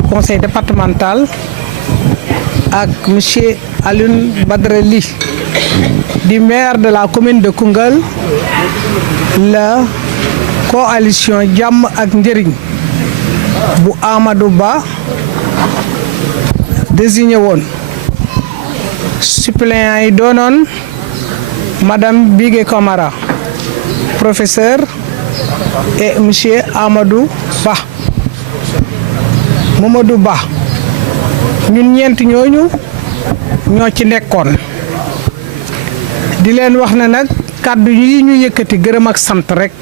du conseil départemental ak monsieur Alioune Badara Ly du maire de la commune de Koungheul, la coalition Jàmm ak Njëriñ bu Amadou Ba désigné woon suppléants yi doonoon madame Bigué Camara, professeur, et monsieur Amadou Ba. Mamadou Ba ñun ñeent ñooñu ñoo ci nekkoon di leen wax ne nag kàddu yi ñu yëkkati gërëm ak sant rek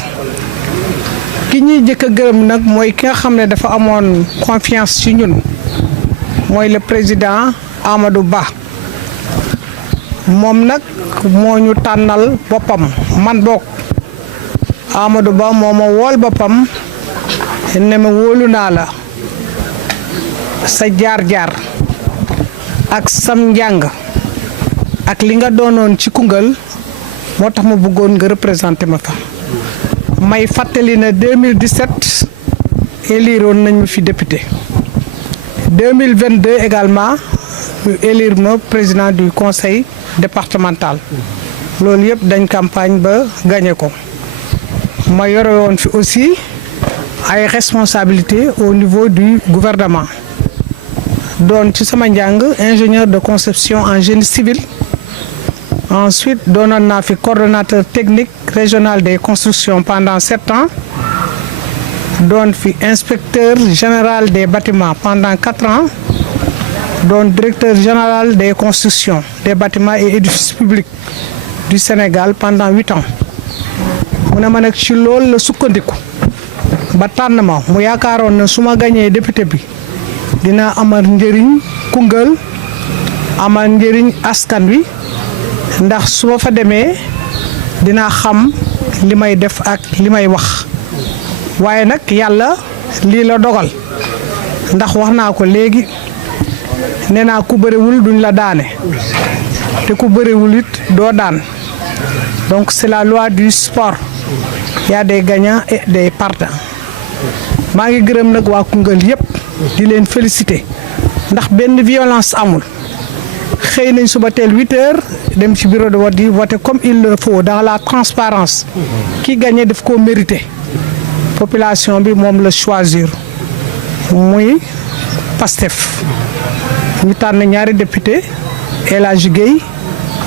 ki ñuy jëkk a gërëm nag mooy ki nga xam ne dafa amoon confiance ci ñun mooy le président Amadou Ba. moom nag moo ñu tànnal boppam man bokk Amadou Ba moo ma wool boppam ne ma wóolu naa la sa jaar-jaar ak sam njàng ak li nga doonoon ci Koungheul moo tax ma bëggoon nga représenté ma fa may fàttali na 2017 éliroon nañ ma fi député 2022 également ñu élire ma président du conseil départemental loolu yëpp dañ campagne ba gagné ko ma yore woon fi aussi ay responsabilités au niveau du gouvernement doon ci sama njàng ingénieur de conception en génie civil ensuite doonoon naa fi coordonnateur technique régional des constructions pendant 7 ans doon fi inspecteur général des bâtiments pendant 4 ans doon directeur général des constructions des bâtiments et édifices publics du Sénégal pendant 8 ans mu ne ma nag ci loolu la sukkandiku ba tànn ma mu yaakaaroon na su ma gañee député bi dina amal njëriñ Koungheul amal njëriñ askan wi ndax su ma fa demee dina xam li may def ak li may wax waaye nag yàlla lii la dogal ndax wax naa ko léegi nee naa ku bëriwul duñ la daane te ku bëriwul it doo daan donc c'est la loi du sport il y a des gagnants et des perdants maa ngi gërëm nag waa Koungheul yëpp di leen féliciter ndax benn violence amul xëy nañ suba teel 8 heures dem ci bureau de vote yi voter comme il le faut dans la transparence ki gagné daf koo mérité population bi moom la choisir muy Pastef ñu tànn ñaari député El Hadji Gueye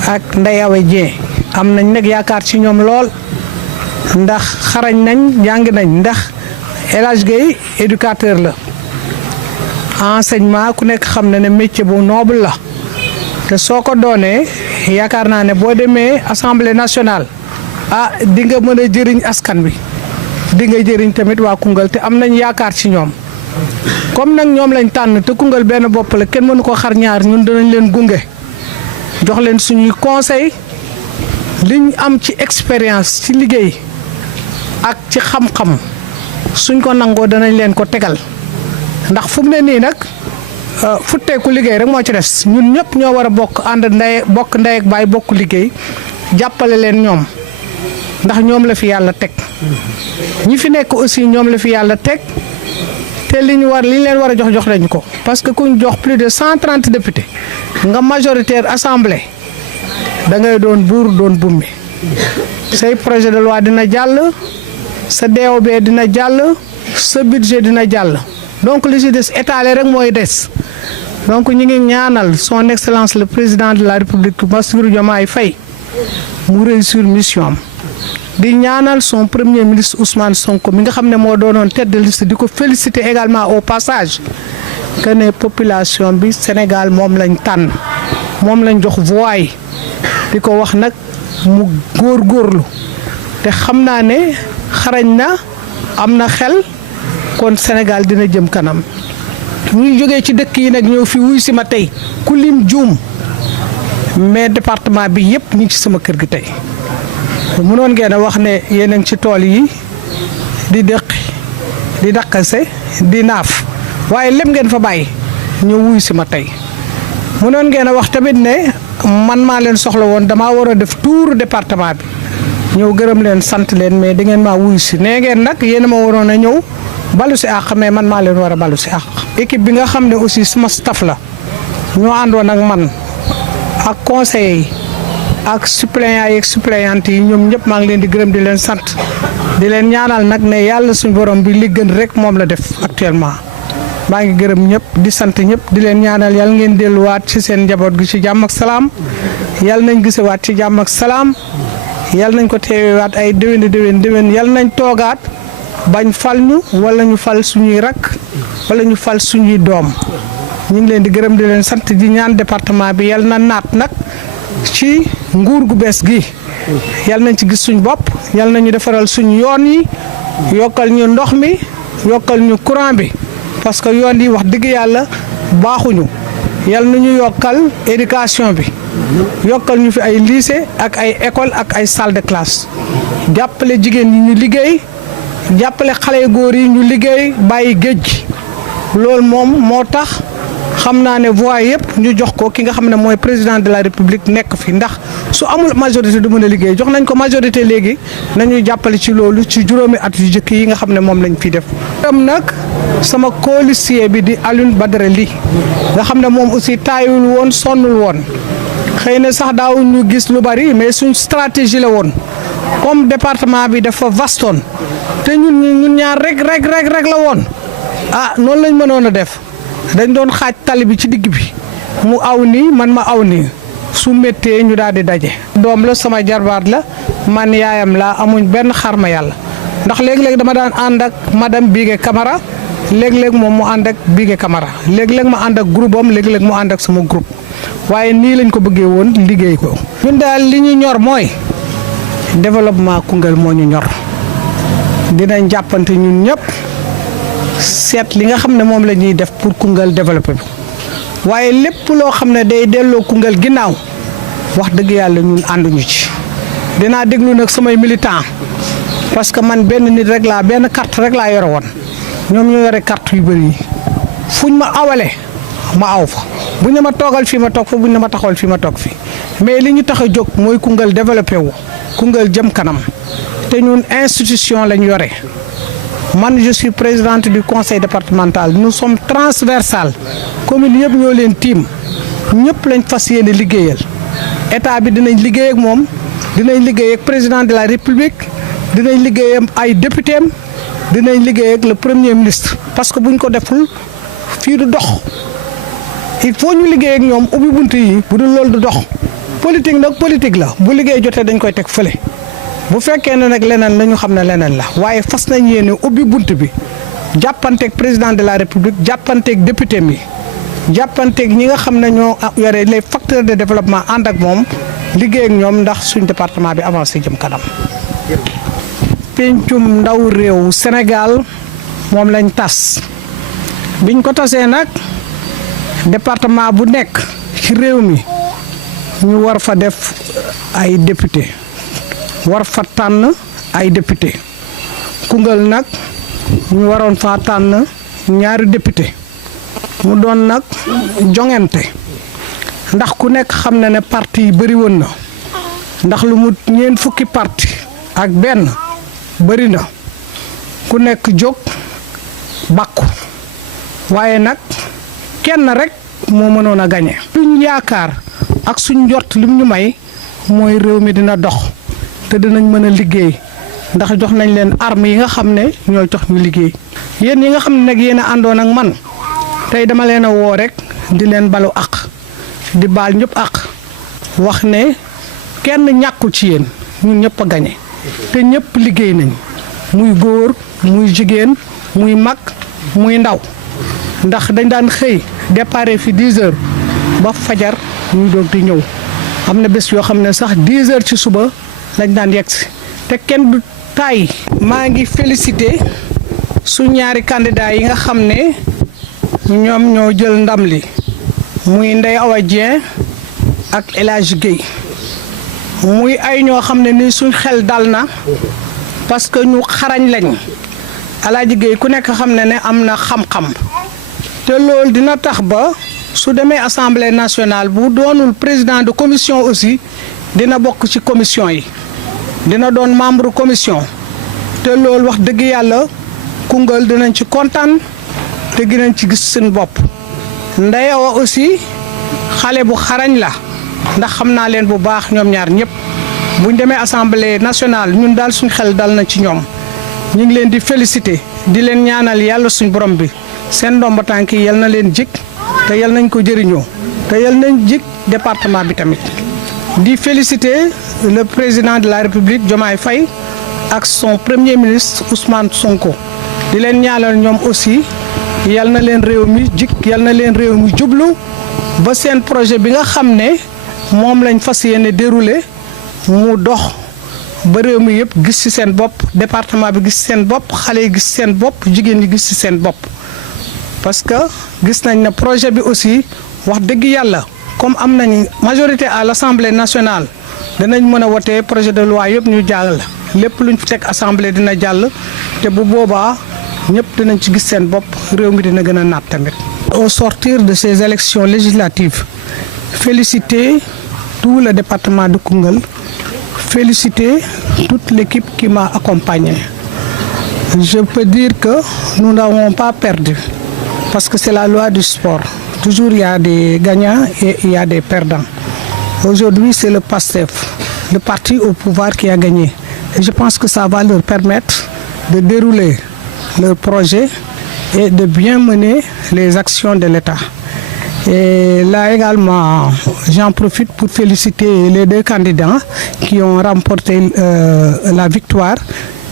ak Ndeye Awa Dieng am nañ nag yaakaar ci ñoom lool ndax xarañ nañ jàng nañ ndax El Hadji Gueye éducateur la enseignement ku nekk xam na ne métier bu noble la te soo ko doonee yaakaar naa ne boo demee assemblée nationale di nga mën a jëriñ askan bi di nga jëriñ tamit waa Koungheul te am nañ yaakaar ci ñoom comme nag ñoom lañ tànn te Koungheul benn bopp la kenn mënu ko xar ñaar ñun danañ leen gunge jox leen suñuy conseil liñ am ci expérience ci liggéey ak ci xam-xam suñ ko nangoo danañ leen ko tegal ndax fu mu ne nii nag futteeku liggéey rek moo ci des ñun ñëpp ñoo war a bokk ànd bokk ndey ak baay bokk liggéey jàppale leen ñoom ndax ñoom la fi yàlla teg ñi fi nekk aussi ñoom la fi yàlla teg te li ñu leen war a jox nañu ko parce que kuñ jox plus de 130 députés nga majoritaire assemblée da ngay doon buur doon bummi say projet de loi dina jàll sa DOB dina jàll sa budget dina jàll donc li ci des étalé rek mooy des donc ñu ngi ñaanal son excellence le président de la république Bassirou Diomaye Faye mu réussir mission am di ñaanal son premier ministre Ousmane Sonko mi nga xam ne moo doonoon tête de liste di ko féliciter également au passage que ne population bi Sénégal moom lañ tànn moom lañ jox voix yi di ko wax nag mu góorgóorlu te xam naa ne xarañ na am na xel kon Sénégal dina jëm kanam ñuy jógee ci dëkk yi nag ñëw fi wuy si ma tey ku lim juum mais département bi yëpp ñu ngi ci sama kër gi tey mënoon ngeen a wax ne yéen a ngi ci tool yi di dëq di daqase di naaf waaye lépp ngeen fa bàyyi ñëw wuy si ma tey mënoon ngeen a wax tamit ne man maa leen soxla woon damaa war a def tour département bi ñëw gërëm leen sant leen mais da ngeen maa wuy si nee ngeen nag yéen a ma waroon a ñëw balu si àq mais man maa leen war a balu si àq. équipe bi nga xam ne aussi sama staff la ñoo àndoon ak man ak conseillers yi ak suppléants yi ak suppléantes yi ñoom ñëpp maa ngi leen di gërëm di leen sant di leen ñaanal nag ne yàlla suñu borom bi li gën rek moom la def actuellement. maa ngi gërëm ñëpp di sant ñëpp di leen ñaanal yàlla ngeen delluwaat ci seen njaboot gi ci jàmm ak salaam yàlla nañ gisewaat ci jàmm ak salaam yàlla nañ ko teewewaat ay déwén yàlla nañ toogaat bañ fal ñu wala ñu fal suñuy rakk wala ñu fal suñuy doom ñu ngi leen di gërëm di leen sant di ñaan département bi yàlla na naat nag ci nguur gu bees gi yàlla nañ ci gis suñu bopp yàlla nañu defaral suñu yoon yi yokkal ñu ndox mi yokkal ñu courant bi. parce que yoon yi wax dëgg yàlla baaxuñu yal na ñu yokkal éducation bi yokkal ñu fi ay lycée ak ay école ak ay salle de classe jàppale jigéen ñi ñu liggéey jàppale xale góor yi ñu liggéey bàyyi géej gi loolu moom moo tax xam naa ne voix yëpp ñu jox ko ki nga xam ne mooy président de la république nekk fi ndax su amul majorité du mën a liggéey jox nañ ko majorité léegi nañuy jàppale ci loolu ci juróomi at yu jëkk yi nga xam ne moom lañ fiy def. am nag sama colistier bi di Alioune Badara Ly nga xam ne moom aussi taayul woon sonnul woon xëy na sax daawul ñu gis lu bari mais suñ stratégie la woon comme département bi dafa vastoon te ñun ñaar rek la woon noonu lañ mënoon a def. dañ doon xaaj tali bi ci digg bi mu aw nii man ma aw nii su méttee ñu daal di daje. doom la sama jarbaat la man yaayam laa amuñ benn xarma yàlla ndax léeg-léeg dama daan ànd ak madame Bigué Camara léeg-léeg moom mu ànd ak Bigué Camara léeg-léeg ma ànd ak groupe am léeg-léeg mu ànd ak sama groupe waaye nii lañ ko bëggee woon liggéey ko. ñun daal li ñu ñor mooy développement Koungheul moo ñu ñor dinañ jàppante ñun ñëpp. seet li nga xam ne moom la ñuy def pour Koungheul développé bi waaye lépp loo xam ne day delloo Koungheul ginnaaw wax dëgg yàlla ñun ànduñu ci dinaa déglu nag samay militant parce que man benn nit rek laa benn carte rek laa yore woon ñoom ñoo yore carte yu bëri yi fuñ ma awale ma aw fa buñ ne ma toogal fii ma toog fa buñ ne ma taxawal fii ma toog fii mais li ñu tax a jóg mooy Koungheul développé wu Koungheul jëm kanam te ñun institution lañ yore. man je suis présidente du conseil départemental nous sommes transversal commune yëpp ñoo leen tiim ñëpp lañ fas yéene liggéeyal état bi dinañ liggéey ak moom dinañ liggéey ak président de la république dinañ liggéey ak ay député am dinañ liggéey ak le premier ministre parce que buñ ko deful fii du dox il faut ñu liggéey ak ñoom ubbi bunt yi bu dul loolu du dox politique nag politique la bu liggéey jotee dañ koy teg fële. bu fekkee ne nag leneen la ñu xam ne leneen la waaye fas nañ yéene ubbi bunt bi jàppanteeg président de la république jàppanteeg député mi jàppanteeg ñi nga xam ne ñoo yore les facteurs de développement ànd ak moom liggéey ak ñoom ndax suñ département bi avancé jëm kanam. pencum ndaw réew Sénégal moom lañ tas biñ ko tasee nag département bu nekk ci réew mi ñu war fa def ay député. war fa tànn ay député Koungheul nag ñu waroon faa tànn ñaari député mu doon nag joŋante ndax ku nekk xam na ne parti yi bëri woon na ndax lu mu ñeent fukki parti ak benn bëri na ku nekk jóg bàkku waaye nag kenn rek moo mënoon a gañe suñ yaakaar ak suñ njort lim ñu may mooy réew mi dina dox te dinañ mën a liggéey ndax jox nañ leen armes yi nga xam ne ñooy tax ñu liggéey yéen yi nga xam ne nag yéen a àndoon ak man tey dama leen a woo rek di leen balu àq di baal ñëpp àq wax ne kenn ñàkkul ci yéen ñun ñëpp a gañe te ñëpp liggéey nañ muy góor muy jigéen muy mag muy ndaw ndax dañ daan xëy déparé fi 10 heures ba fajar ñu doog di ñëw am na bés yoo xam ne sax 10 heures ci suba lañ daan yegsi te kenn du taay. maa ngi félicité su ñaari candidat yi nga xam ne ñoom ñoo jël ndam li muy Ndeye Awa Dieng ak El Hadj Guèye muy ay ñoo xam ne ni suñ xel dal na parce que ñu xarañ lañ El Hadj Guèye ku nekk xam ne am na xam-xam te loolu dina tax ba su demee assemblée nationale bu doonul président de commission aussi dina bokk ci commission yi dina doon membre commission te loolu wax dëgg yàlla Koungheul dinañ ci kontaan te dinañ ci gis seen bopp. Ndeye Awa aussi xale bu xarañ la ndax xam naa leen bu baax ñoom ñaar ñëpp buñ demee assemblée nationale ñun daal suñ xel dal na ci ñoom ñu ngi leen di féliciter di leen ñaanal yàlla suñ borom bi seen ndomba tànk yi yal na leen jik te yal nañ ko jëriñoo te yal nañ jik département bi tamit di féliciter le président de la République Diomaye Faye ak son premier ministre Ousmane Sonko di leen ñaanal ñoom aussi yal na leen réew mi jik yal na leen réew mi jublu ba seen projet bi nga xam ne moom lañ fas yéene déroulé mu dox ba réew mi yëpp gis ci seen bopp département bi gis ci seen bopp xale yi gis ci seen bopp jigéen ñi gis ci seen bopp parce que gis nañ ne projet bi aussi wax dëgg yàlla comme am nañ majorité à l'Assemblée nationale danañ mën a wote projet de loi yëpp ñu jàll lépp luñ fi teg assemblée dina jàll te bu boobaa ñëpp dinañ ci gis seen bopp réew mi dina gën a naat tamit. Au sortir de ces élections législatives, féliciter tout le département de Koungheul, féliciter toute l'équipe qui m'a accompagné. Je peux dire que nous n'avons pas perdu parce que c'est la loi du sport. Toujours il y a des gagnants et il y a des perdants. Aujourd'hui, c'est le PASTEF, le parti au pouvoir qui a gagné. Et je pense que ça va leur permettre de dérouler leur projet et de bien mener les actions de l'État. Et là également, j'en profite pour féliciter les deux candidats qui ont remporté la victoire.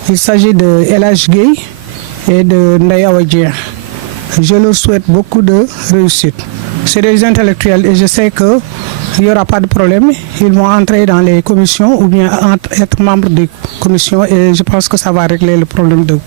Il s'agit de El Hadj Gueye et de Ndeye Awa Dieng. Je leur souhaite beaucoup de réussite. C'est des intellectuels et je sais qu'il n'y aura pas de problème. Ils vont entrer dans les commissions ou bien être membres des commissions et je pense que ça va régler le problème de